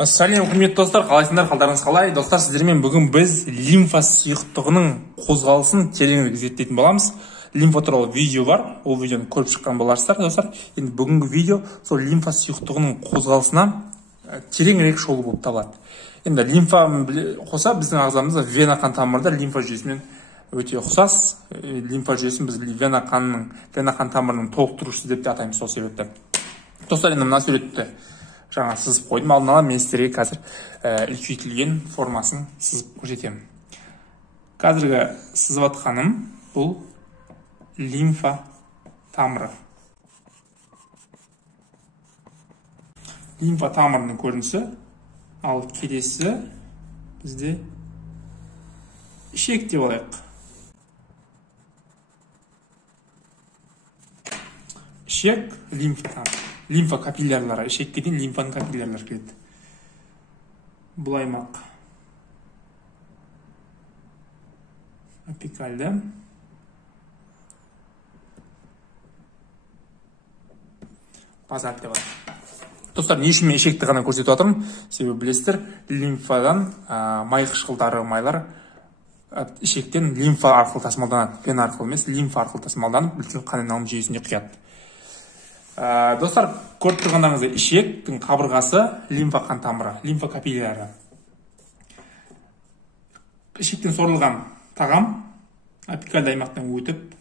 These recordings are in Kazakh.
Сәлем, құрметті достар, қалайсыңдар, қалдарыңыз қалай? Достар, сіздермен бүгін біз лимфа сұйықтығының қозғалысын тереңірек зерттейтін боламыз. Лимфа туралы видео бар, ол видеоны көріп шыққан боларсыздар, достар. Енді бүгінгі видео сол лимфа сұйықтығының қозғалысына тереңірек шолу болып табылады. Енді лимфа қоса біздің ағзамызда вена қан тамырында лимфа жүйесімен өте ұқсас. Лимфа жүйесін біз вена қан тамырының толықтырушысы деп те атаймыз сол себепті. Достар, енді мына суретті жаңа сызып қойдым. Алдын ала мен сіздерге қазір үлкейтілген формасын сызып көрсетемін. Қазіргі сызып атқаным бұл лимфа тамыры. Лимфа тамырының көрінісі, ал келесі бізде ішек деп алайық. Ішек лимфа тамыры. Лимфа капиллярлары, ішекке дейін лимфаның капиллярлары келеді. Бұл аймақ апикальды. Базальды бар. Достар, не үшін мен ішекті ғана көрсетіп отырмын? Себебі білесіздер, лимфадан май қышқылдары, майлар ішектен лимфа арқылы тасымалданады. Вена арқылы емес, лимфа арқылы тасымалданып, бүкіл қан айналым жүйесіне құяды. Достар, көріп тұрғандарыңызда ішектің қабырғасы лимфа қан тамыры, лимфа капилляры. Ішектен сорылған тағам апикальды аймақтан өтіп,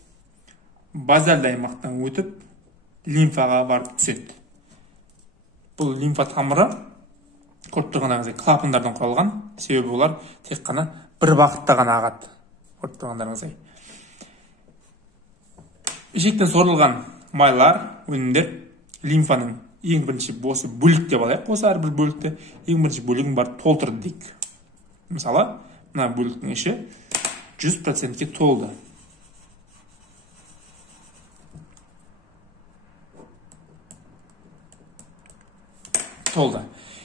базальды аймақтан өтіп, лимфаға барып түседі. Бұл лимфа тамыры көріп тұрғандарыңызда клапандардан құралған, себебі олар тек қана бір бағытта ғана ағады. Көріп тұрғандарыңыздай. Ішектен сорылған майлар, өнімдер лимфаның ең бірінші осы бөлік деп алайық. Осы әрбір бөлікті ең бірінші бөлігін барып толтырды дейік. Мысалы, мына бөліктің іші 100%-ке толды. Толды.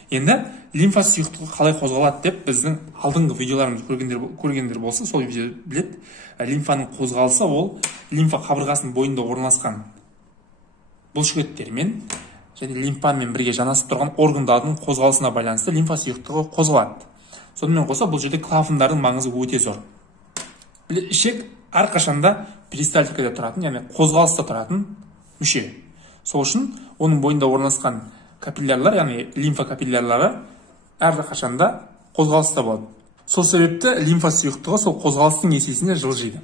Енді лимфа сұйықтығы қалай қозғалады деп біздің алдыңғы видеоларымызды көргендер болса, сол видео біледі. Лимфаның қозғалысы ол лимфа қабырғасының бойында орналасқан бұлшықеттермен және лимфамен бірге жанасып тұрған органдардың қозғалысына байланысты лимфа сұйықтығы қозғалады. Сонымен қоса бұл жерде клапандардың маңызы өте зор. Ішек әрқашанда перистальтикада тұратын, яғни қозғалыста тұратын мүше. Сол үшін оның бойында орналасқан капиллярлар, яғни лимфа капиллярлары әрқашанда қозғалыста болады. Сол себепті лимфа сұйықтығы сол қозғалыстың есесіне жылжиды.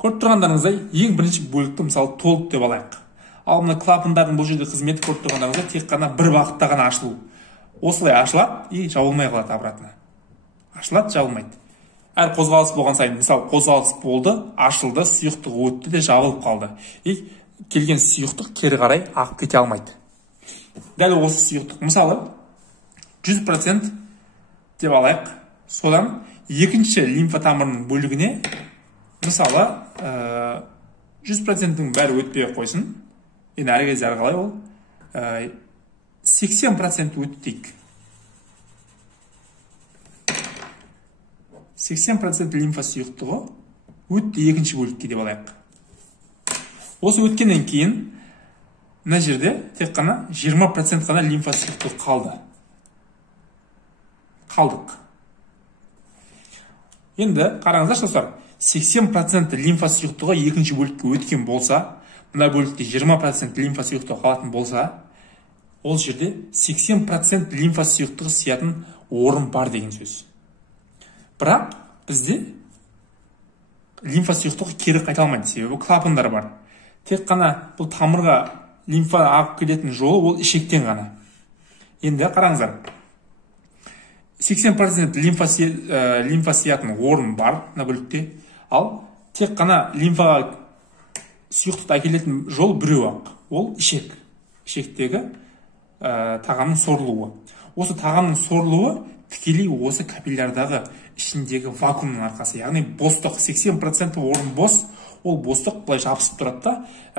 Көріп тұрғандарыңыздай ең бірінші бөлікті мысалы толық деп алайық. Ал мына клапандардың бұл жерде қызметі көріп тұрғандарыңызда тек қана бір бағытта ғана ашылу. Осылай ашылады и жабылмай қалады обратно. Ашылады, жабылмайды. Әр қозғалыс болған сайын, мысалы қозғалыс болды, ашылды, сұйықтық өтті де жабылып қалды. И келген сұйықтық кері қарай ағып кете алмайды. Дәл осы сұйықтық, мысалы 100% деп алайық. Содан екінші лимфа тамырының бөлігіне, мысалы 100%-дің бәрі өтпей қойсын. Енді әрі кезде қалай ол 80% өтті дейік. 80% лимфа сұйықтығы өтті екінші бөлікке деп алайық. Осы өткеннен кейін мына жерде тек қана 20% қана лимфа сұйықтығы қалдық. Енді қараңыздар достар, 80% лимфа сұйықтығы екінші бөлікке өткен болса, мына бөлікте 20% лимфа сұйықтығы қалатын болса, ол жерде 80% лимфа сұйықтығы сиятын орын бар деген сөз. Бірақ бізде лимфа сұйықтығы кері қайталмайды, себебі клапандар бар. Тек қана бұл тамырға лимфа ағып келетін жолы ол ішектен ғана. Енді қараңыздар, 80% лимфа сиятын орын бар мына бөлікте, ал тек қана лимфаға сұйықтықты әкелетін жол біреу ақ, ол ішек. Ішектегі тағамның сорылуы. Осы тағамның сорылуы тікелей осы капиллярдағы ішіндегі вакуумның арқасы, яғни бостық, 80% орын бос, ол бостық бұлай жабысып тұрады да,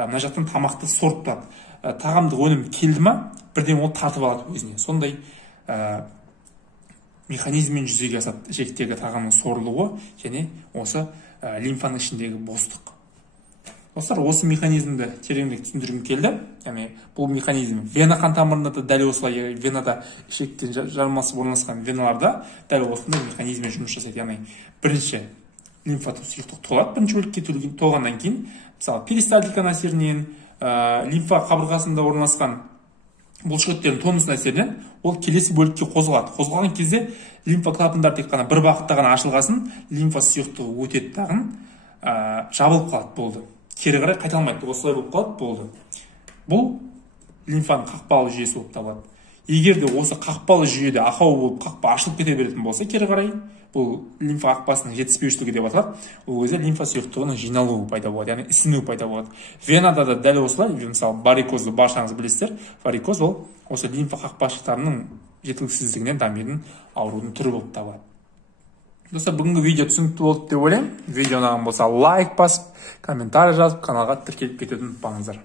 мына жақтан тамақты сорып тұрады. Тағамдық өнім келді ма, бірден ол тартып алады өзіне. Сондай механизммен жүзеге асады ішектегі тағамның сорылуы және осы лимфаның ішіндегі бостық. Достар, осы механизмді тереңірек түсіндіргім келді. Яғни бұл механизм вена қан тамырында да дәл осылай, венада ішектен жармасып орналасқан веналарда дәл осындай механизммен жұмыс жасайды. Яғни бірінші лимфатық сұйықтық толады, бірінші бөлікке толғаннан кейін, мысалы перистальтиканың әсерінен, лимфа қабырғасында орналасқан бұлшықеттердің тонусының әсерінен ол келесі бөлікке қозғалады. Қозғалған кезде лимфа клапандар тек қана бір бағытта ғана ашылғасын, лимфа сұйықтығы өтеді дағын, жабылып қалады, болды. Кері қарай қайталмайды, осылай болып қалады, болды. Бұл лимфаның қақпалы жүйесі болып табылады. Егер де осы қақпалы жүйеде ақау болып қақпа ашылып кете беретін болса, кері қарай, бұл лимфа қақпасының жетіспеушілігі деп аталады. Ол кезде лимфа сұйықтығының жиналуы пайда болады, яғни ісіну пайда болады. Венада да дәл осылай, мысалы варикозды баршаңыз білесіздер. Варикоз ол осы лимфа қақпашықтарының жеткіліксіздігінен дамитын аурудың түрі болып табылады. Достар, бүгінгі видео түсінікті болды деп ойлаймын. Видео ұнаған болса лайк басып, комментарий жазып, каналға тіркеліп кетуді ұмытпаңыздар.